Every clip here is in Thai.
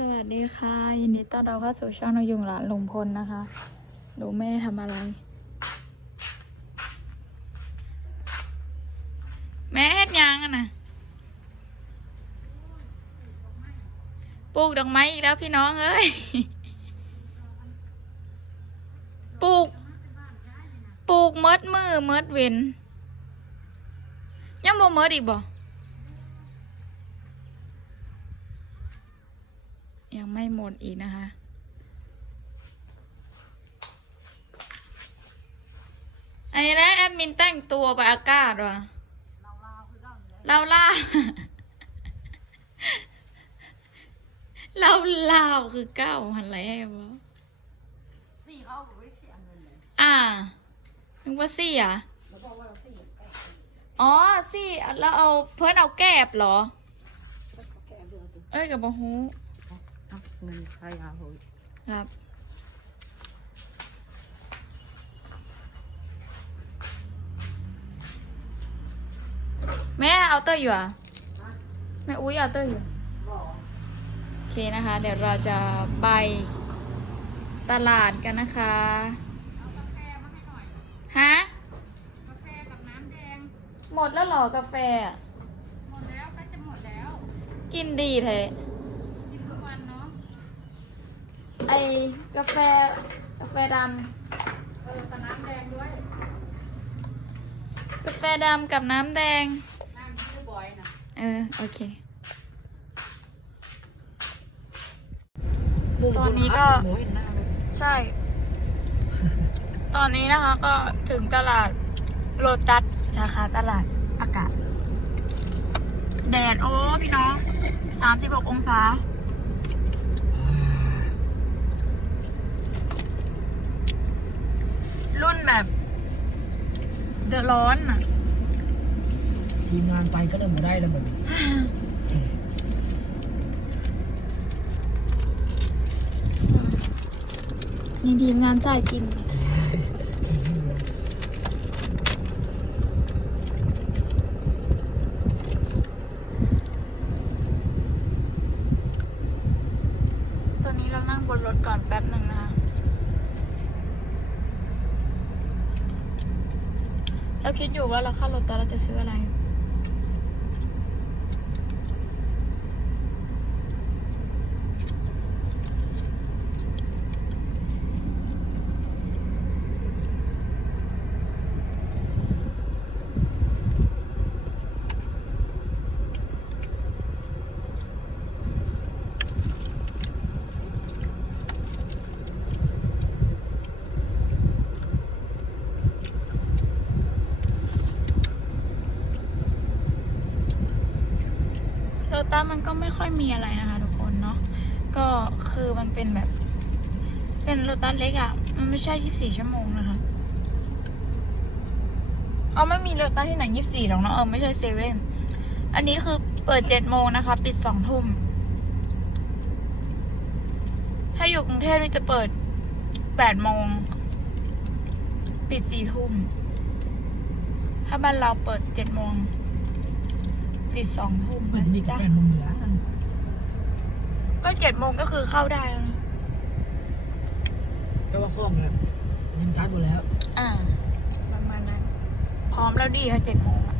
สวัสดีค่ะยินดีต้อนรับเข้าสู่ช่องนยุงหลานลุงพลนะคะ ดูแม่ทำอะไร แม่เฮ็ดหยังอะนะปลูกดอกไม้อีกแล้วพี่น้องเอ้ยปลูกปลูกเมดมือเมดเวนยังบ่เมดอีกบ่ ยังไม่หมดอีกนะคะ อันนี้นะแอดมินแต่งตัวไปอากาศว่ะเราล่าเราลาวคือเก้าหันไรให้วะสี่เขาบอกว่าเสียเงินเลยอ่านึกว่าสี่อะแล้วบอกว่าเราสี่แปดอ๋อสี่แล้วเอาเพิ่นเอาแกบเหรอเขาแก่เดือดเอ้ยกับบะฮู เงินใครหาโหยครับ แม่เอาเตอร์อยู่อะ แม่อุ้ยเอาเตอร์อยู่บอกโอเคนะคะ เดี๋ยวเราจะไปตลาดกันนะคะเอากาแฟมาให้หน่อยฮะกาแฟกับน้ำแดงหมดแล้วเหรอกาแฟอะหมดแล้วใกล้จะหมดแล้ว กินดีแท้ กินทุกวันเนาะ ไอกาแฟกาแฟดเออกับน้ำแดงด้วยำกาแฟดำกับน้ำแดงน้ำชื่อบอยนะเออ โอเค ตอนนี้ก็หมูเห็นหน้าเลยใช่ ตอนนี้นะคะก็ถึงตลาดโลตัสนะคะ ตลาดอากาศ แดด โอ้ พี่น้อง 36 องศา รุ่นแบบเดือดร้อนอะ ทีมงานไปก็เริ่มมาได้แล้วแบบนี้นี่ทีมงานจ่ายกิน ตอนนี้เรานั่งบนรถก่อนแป๊บหนึ่งนะคะ เราคิดอยู่ว่าเราค่ารถตอนเราจะซื้ออะไร ต้ามันก็ไม่ค่อยมีอะไรนะคะทุกคนเนาะก็คือมันเป็นแบบ เป็นโรตัสเล็กอะ่ะ มันไม่ใช่ยี่สิบสี่ชั่วโมงนะคะเอาไม่มีโรตัสที่ไหนยี่สิบสี่หรอกเนาะเออไม่ใช่เซเว่นอันนี้คือเปิดเจ็ดโมงนะคะ ปิดสองทุ่มถ้าอยู่กรุงเทพนี่จะเปิดแปดโมง ปิดสี่ทุ่ม ถ้าบ้านเราเปิดเจ็ดโมง ปิดสองทุ่มเหมือนนี่ก็จ้ะเป็นมึงเหนือก็เจ็ดโมงก็คือเข้าได้แล้วนะแต่ว่าฟ้องแล้วยังการหมดแล้วอ่าประมาณนั้น พร้อมแล้วดีค่ะเจ็ดโมงอะ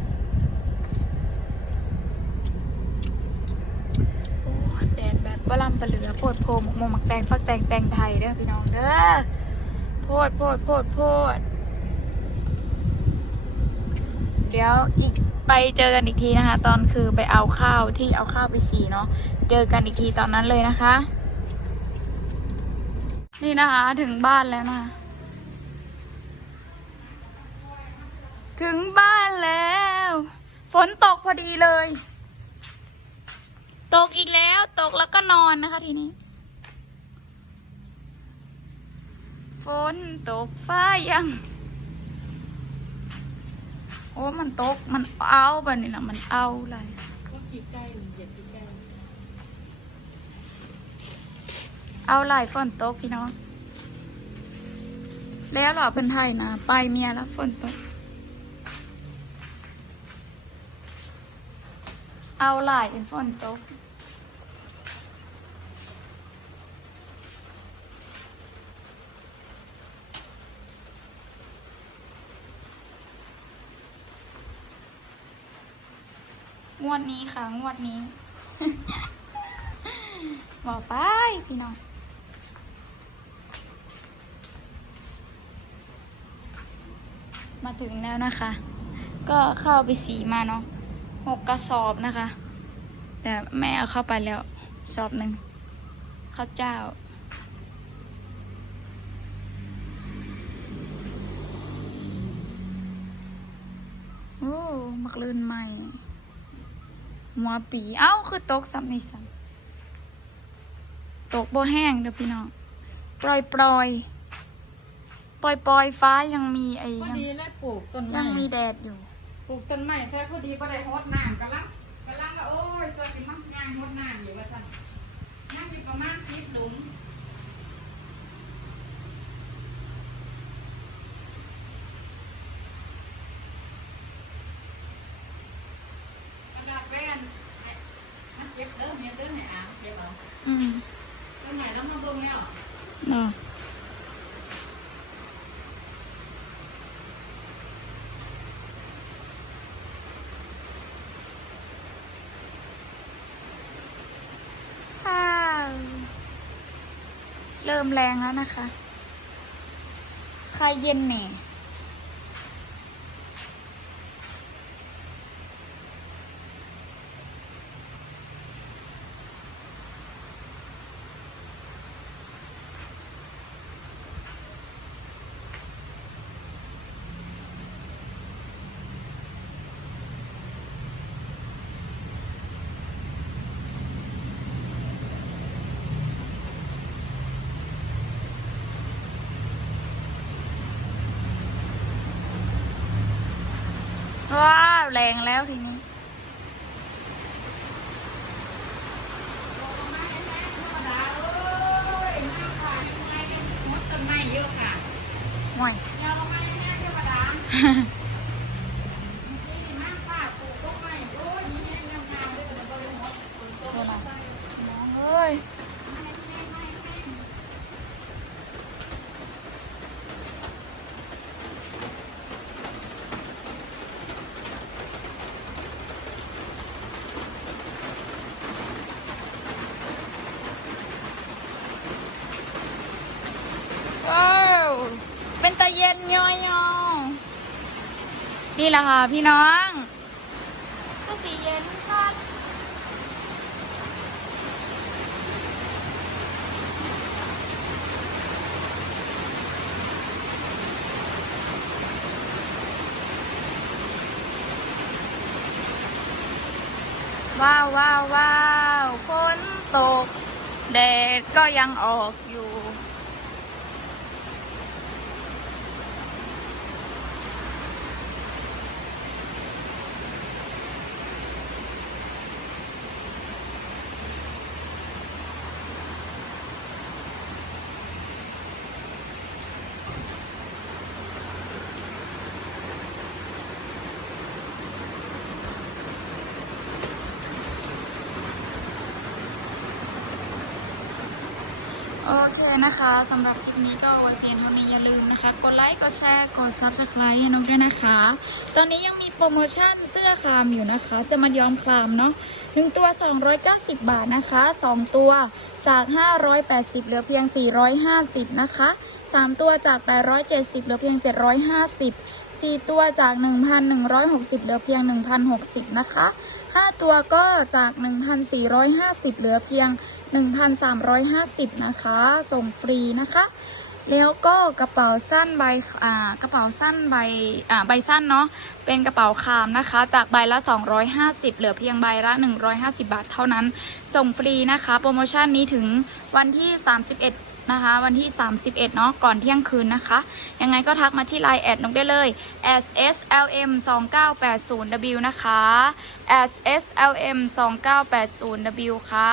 โอ้แดดแบบบล่ำปะเหลือโพดโพหมกโมหมักแตงฟักแตงแตงไทยเด้อพี่น้องเด้อโพดโพดโพดโพดเดี๋ยวอีก ไปเจอกันอีกทีนะคะ ตอนคือไปเอาข้าวที่เอาข้าวไปสีเนาะเจอกันอีกทีตอนนั้นเลยนะคะ นี่นะคะถึงบ้านแล้วนะถึงบ้านแล้ว ฝนตกพอดีเลย ตกอีกแล้วตกแล้วก็นอนนะคะทีนี้ ฝนตกฟ้ายัง โอ้ มันตก มันเอาแบบนี้นะมันเอาอะไรก็ขีดใกล้เหยียบขีดใกล้เอาหลายฝนตกพี่น้อง แล้วเหรอเป็นไทยนะ ไปเมียแล้วฝนตก เอาหลายเป็นฝนตก งวดนี้ค่ะ งวดนี้บอกไปพี่น้องมาถึงแล้วนะคะ ก็เข้าไปสีมาเนาะหกกระสอบนะคะ แต่แม่เอาเข้าไปแล้ว สอบหนึ่งข้าวเจ้า โอ้ มักลื่นใหม่ หัวปีเอ้าคือตกซ้ำในซ้ำตกบ่แห้งเด้อพี่น้องปล่อยปล่อยปล่อยปล่อยฟ้ายังมีไอ้พอยังดีแล้วปลูกต้นไม้ยังมีแดดอยู่ ปลูกต้นไม้ใช่พอดีก็ได้ฮดน้ำกำลังกำลังว่าโอ้ยตัวสิมันย่างฮดน้ำอยู่ว่าสั่นย่างอยู่ประมาณสิบหลุมอันดับแรกเนี่ยมันเจ็บเด้อเนี่ยเด้อเนี่ยอะเจ็บเหรอ อืม ต้นไม้แล้วมาเบิ่งแล้ว เนาะเริ่มแรงแล้วนะคะ ใครเย็นแหน่ยาว แร งแล้วทีนี้ต้นไม้เยอะค่ะห่วยยาวไม้แม่เทวดานี่มากค่ะปลูกต้นไม้โอ้ยนี่แห้งงามๆเลยแต่บ่ได้หมดฝนตก โทษนะน้องเอ้ย ว้าว เป็นตะเย็นย่อยๆนี่แหละค่ะพี่น้องก็สีเย็นค่ะว้าวว้าวว้าวฝนตกแดดก็ยังออกอยู่ โอเคนะคะสำหรับคลิปนี้ก็ไว้เพียงเท่านี้อย่าลืมนะคะ กดไลค์กดแชร์กด subscribe ให้น้องด้วยนะคะ ตอนนี้ยังมีโปรโมชั่นเสื้อคลามอยู่นะคะ จะมาย้อมคลามเนาะหนึ่งตัว 290 บาทนะคะ 2 ตัวจาก 580 เหลือเพียง 450 นะคะ 3 ตัวจาก 870 เหลือเพียง 750 4 ตัวจาก 1,160 เหลือเพียง 1,060 นะคะ 5 ตัวก็จาก 1,450 เหลือเพียง 1,350 นะคะ ส่งฟรีนะคะ แล้วก็กระเป๋าสั้นใบอ่ากระเป๋าสั้นใบอ่าใบสั้นเนาะเป็นกระเป๋าคามนะคะ จากใบละ 250 เหลือเพียงใบละ 150 บาทเท่านั้น ส่งฟรีนะคะ โปรโมชั่นนี้ถึงวันที่ 31นะคะวันที่ 31 เนาะก่อนเที่ยงคืนนะคะ ยังไงก็ทักมาที่ Line แอดนกได้เลย SSLM 2980 W นะคะ SSLM 2980 W ค่ะ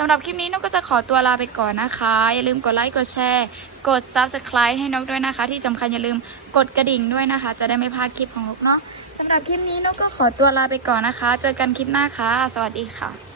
สำหรับคลิปนี้นกก็จะขอตัวลาไปก่อนนะคะ อย่าลืมกดไลค์กดแชร์ กด Subscribe ให้นกด้วยนะคะ ที่สำคัญอย่าลืมกดกระดิ่งด้วยนะคะ จะได้ไม่พลาดคลิปของนกเนาะสำหรับคลิปนี้นกก็ขอตัวลาไปก่อนนะคะ เจอกันคลิปหน้าค่ะ สวัสดีค่ะ